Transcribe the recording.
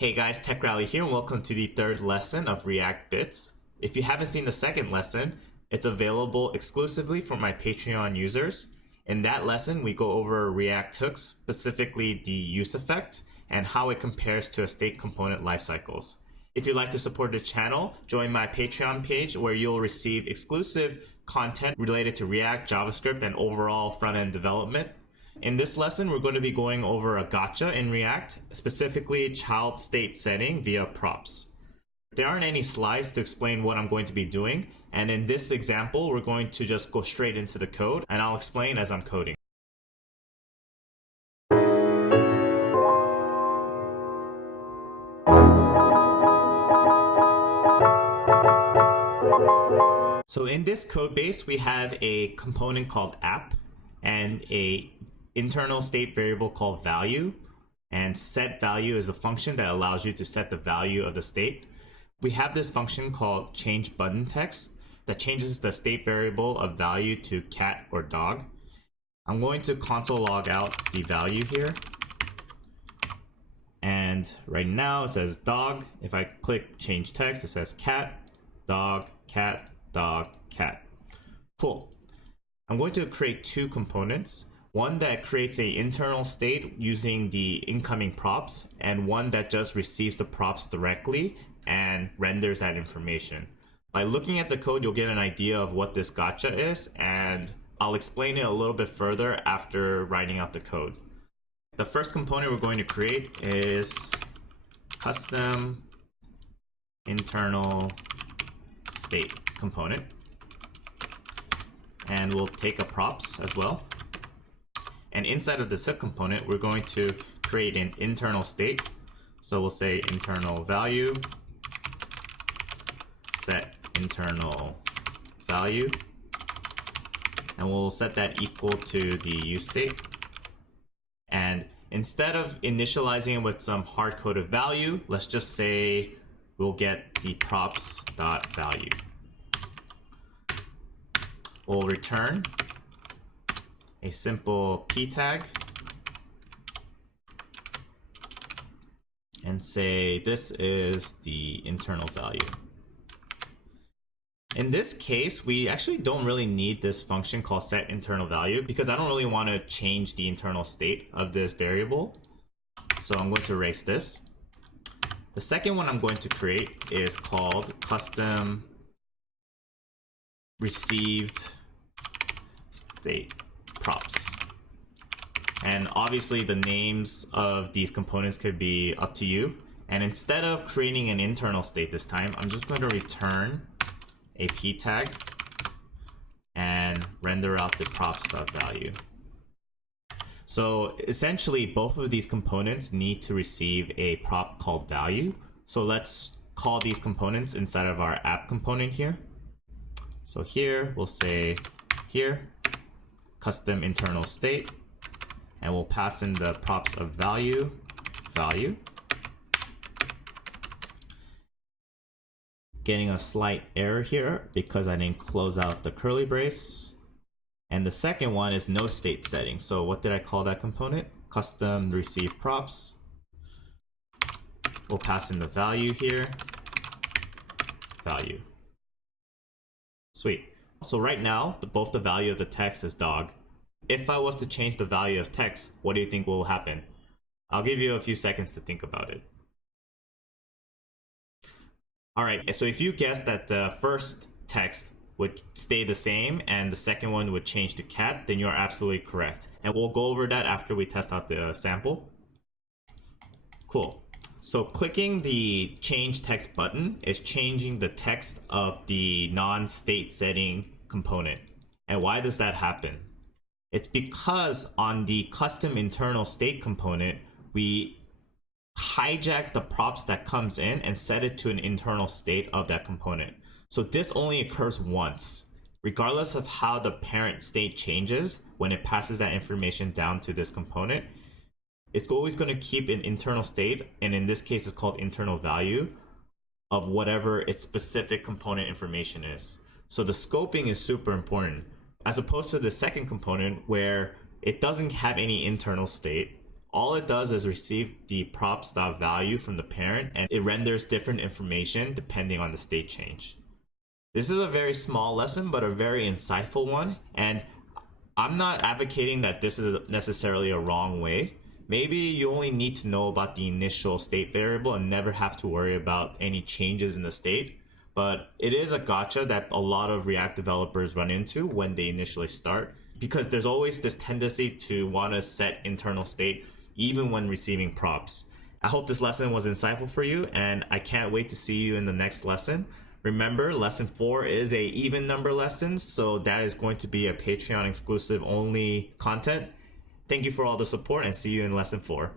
Hey guys, Tech Rally here, and welcome to the third lesson of React Bits. If you haven't seen the second lesson, it's available exclusively for my Patreon users. In that lesson, we go over React hooks, specifically the use effect, and how it compares to a state component lifecycles. If you'd like to support the channel, join my Patreon page where you'll receive exclusive content related to React, JavaScript, and overall front-end development. In this lesson, we're going to be going over a gotcha in React, specifically child state setting via props. There aren't any slides to explain what I'm going to be doing, and in this example, we're going to just go straight into the code, and I'll explain as I'm coding. So in this code base, we have a component called app and a internal state variable called value, and set value is a function that allows you to set the value of the state. We have this function called change button text that changes the state variable of value to cat or dog. I'm going to console log out the value here, and right now it says dog. If I click change text, it says cat, dog, cat, dog, cat. Cool. I'm going to create two components. One that creates an internal state using the incoming props, and one that just receives the props directly and renders that information. By looking at the code, you'll get an idea of what this gotcha is, and I'll explain it a little bit further after writing out the code. The first component we're going to create is custom internal state component, and we'll take a props as well. And inside of this hook component, we're going to create an internal state. So we'll say internal value, set internal value, and we'll set that equal to the use state. And instead of initializing it with some hard-coded value, let's just say we'll get the props.value. We'll return a simple p tag and say this is the internal value. In this case, we actually don't really need this function called set internal value because I don't really want to change the internal state of this variable. So I'm going to erase this. The second one I'm going to create is called custom received state props. And obviously the names of these components could be up to you. And instead of creating an internal state this time, I'm just going to return a p tag and render out the props.value. So essentially both of these components need to receive a prop called value. So let's call these components inside of our app component here. So here we'll say here custom internal state, and we'll pass in the props of value. Getting a slight error here because I didn't close out the curly brace. And the second one is no state setting. So what did I call that component? Custom receive props. We'll pass in the value here, value. Sweet. So right now, both the value of the text is dog. If I was to change the value of text, what do you think will happen? I'll give you a few seconds to think about it. All right, so if you guess that the first text would stay the same and the second one would change to cat, then you're absolutely correct. And we'll go over that after we test out the sample. Cool. So clicking the change text button is changing the text of the non-state setting component. And why does that happen? It's because on the custom internal state component, we hijack the props that comes in and set it to an internal state of that component. So this only occurs once, regardless of how the parent state changes when it passes that information down to this component. It's always going to keep an internal state, and in this case it's called internal value, of whatever its specific component information is. So the scoping is super important, as opposed to the second component where it doesn't have any internal state. All it does is receive the props.value from the parent, and it renders different information depending on the state change. This is a very small lesson, but a very insightful one, and I'm not advocating that this is necessarily a wrong way. Maybe you only need to know about the initial state variable and never have to worry about any changes in the state. But it is a gotcha that a lot of React developers run into when they initially start, because there's always this tendency to want to set internal state even when receiving props. I hope this lesson was insightful for you, and I can't wait to see you in the next lesson. Remember, lesson 4 is a even number lesson, so that is going to be a Patreon exclusive only content. Thank you for all the support, and see you in lesson 4.